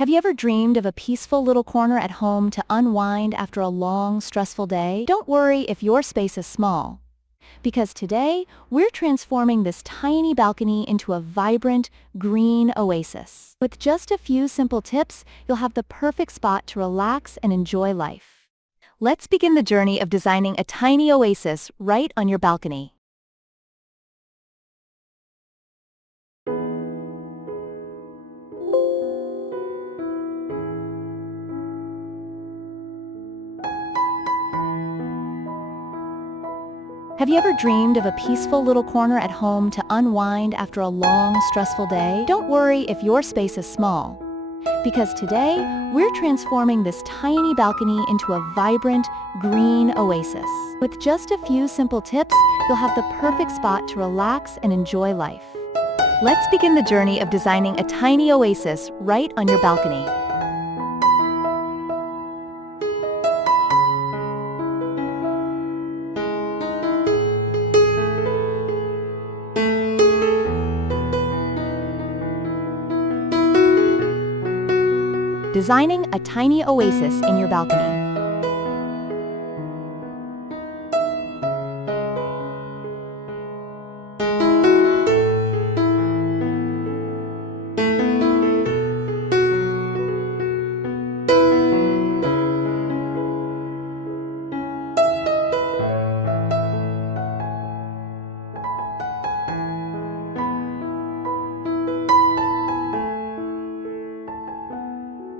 Have you ever dreamed of a peaceful little corner at home to unwind after a long, stressful day? Don't worry if your space is small, because today we're transforming this tiny balcony into a vibrant, green oasis. With just a few simple tips, you'll have the perfect spot to relax and enjoy life. Let's begin the journey of designing a tiny oasis right on your balcony. Have you ever dreamed of a peaceful little corner at home to unwind after a long, stressful day? Don't worry if your space is small, because today we're transforming this tiny balcony into a vibrant, green oasis. With just a few simple tips, you'll have the perfect spot to relax and enjoy life. Let's begin the journey of designing a tiny oasis right on your balcony. Designing a tiny oasis in your balcony.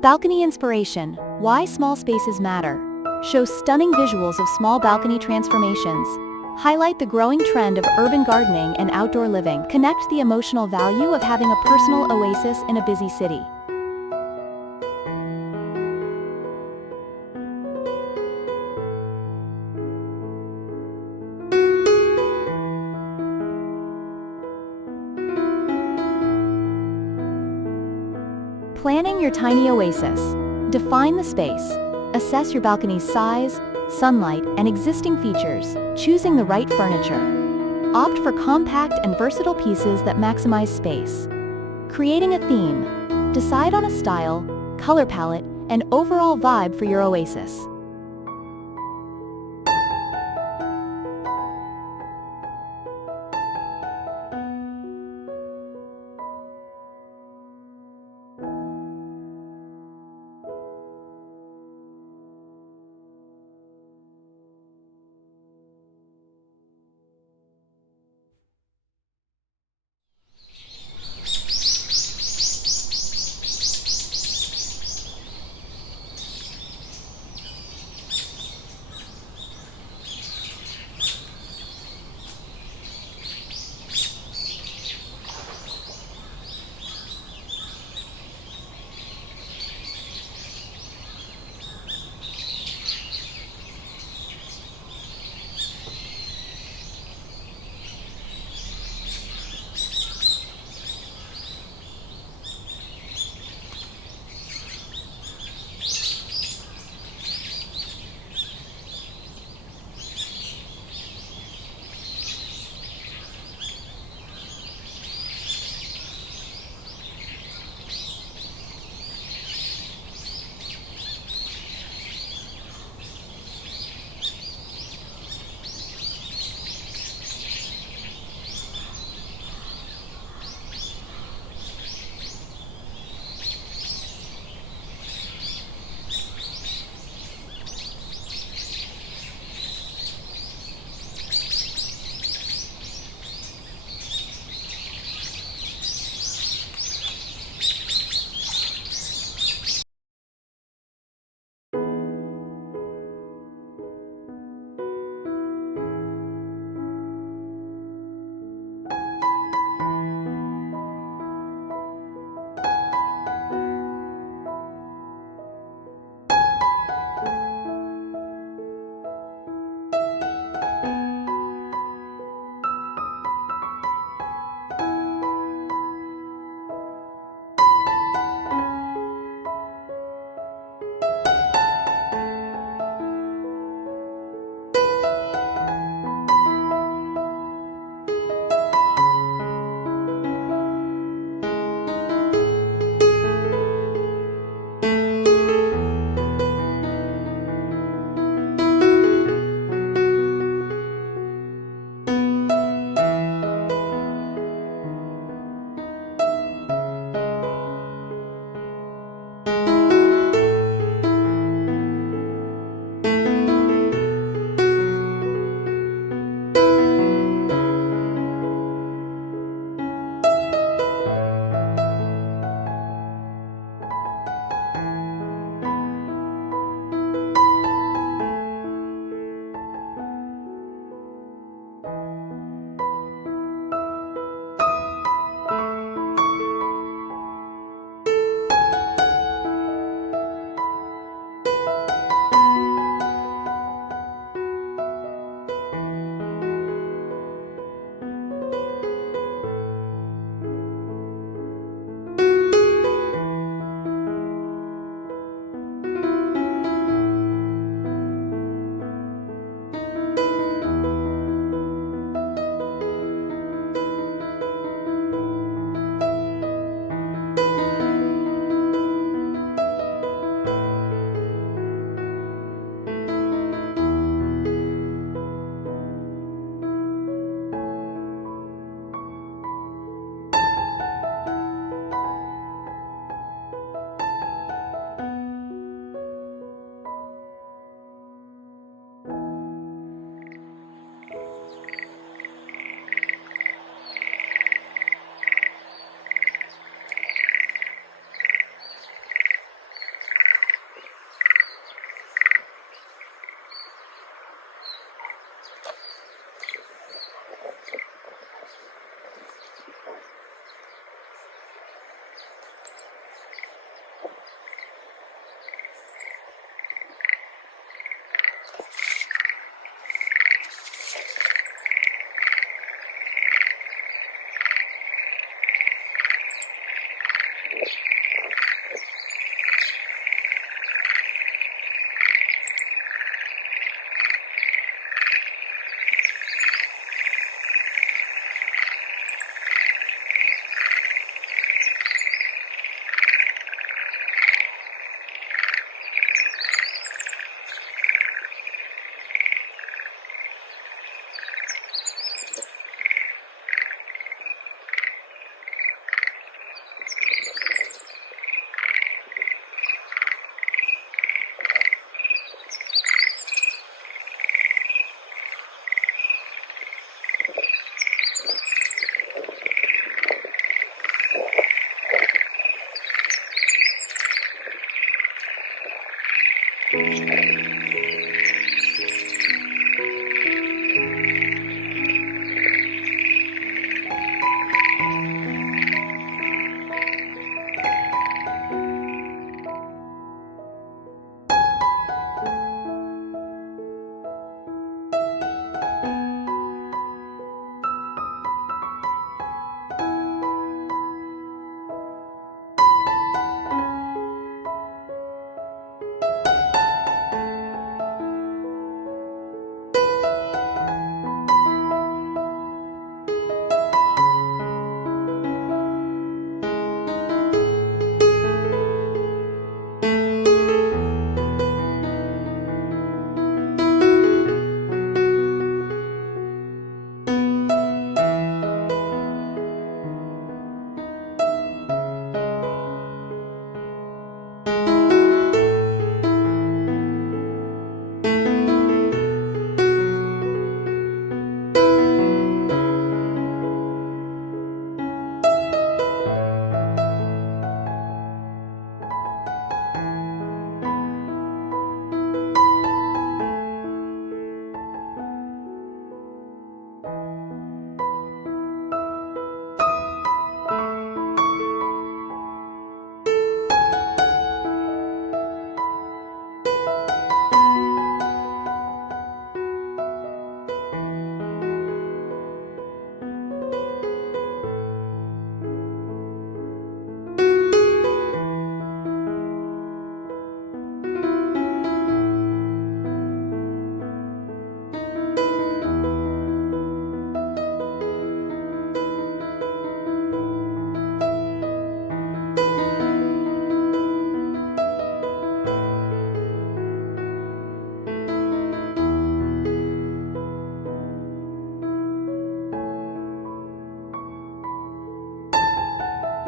Balcony inspiration: why small spaces matter. Show stunning visuals of small balcony transformations. Highlight the growing trend of urban gardening and outdoor living. Connect the emotional value of having a personal oasis in a busy city. Planning your tiny oasis. Define the space. Assess your balcony's size, sunlight, and existing features, choosing the right furniture. Opt for compact and versatile pieces that maximize space. Creating a theme. Decide on a style, color palette, and overall vibe for your oasis.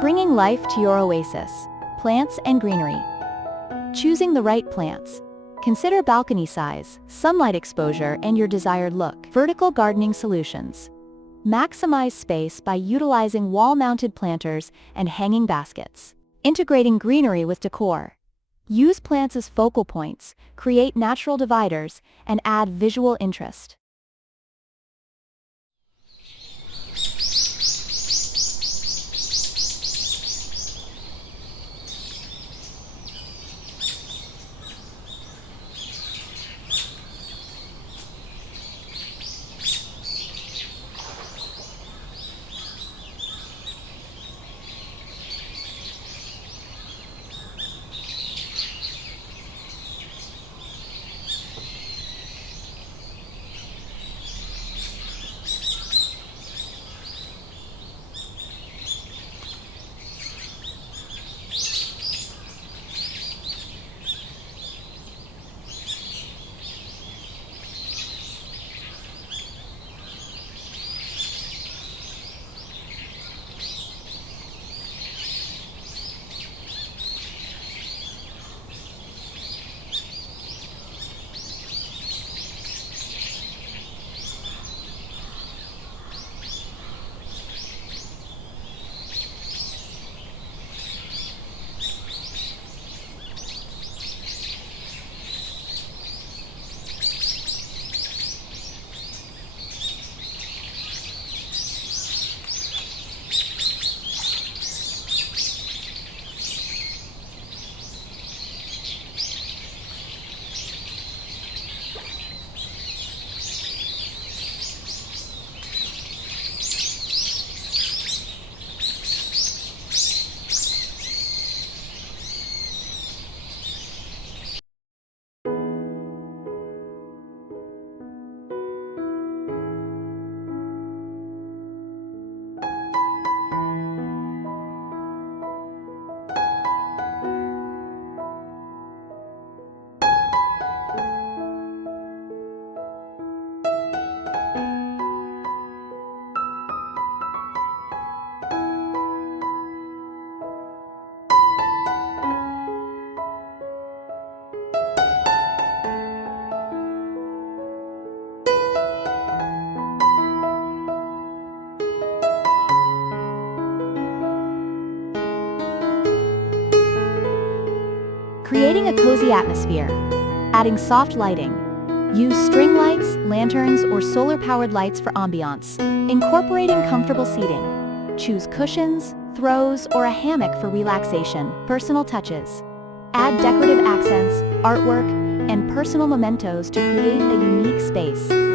Bringing life to your oasis, plants and greenery. Choosing the right plants. Consider balcony size, sunlight exposure, and your desired look. Vertical gardening solutions. Maximize space by utilizing wall-mounted planters and hanging baskets. Integrating greenery with decor. Use plants as focal points, create natural dividers, and add visual interest. Creating a cozy atmosphere. Adding soft lighting. Use string lights, lanterns, or solar-powered lights for ambiance. Incorporating comfortable seating. Choose cushions, throws, or a hammock for relaxation. Personal touches. Add decorative accents, artwork, and personal mementos to create a unique space.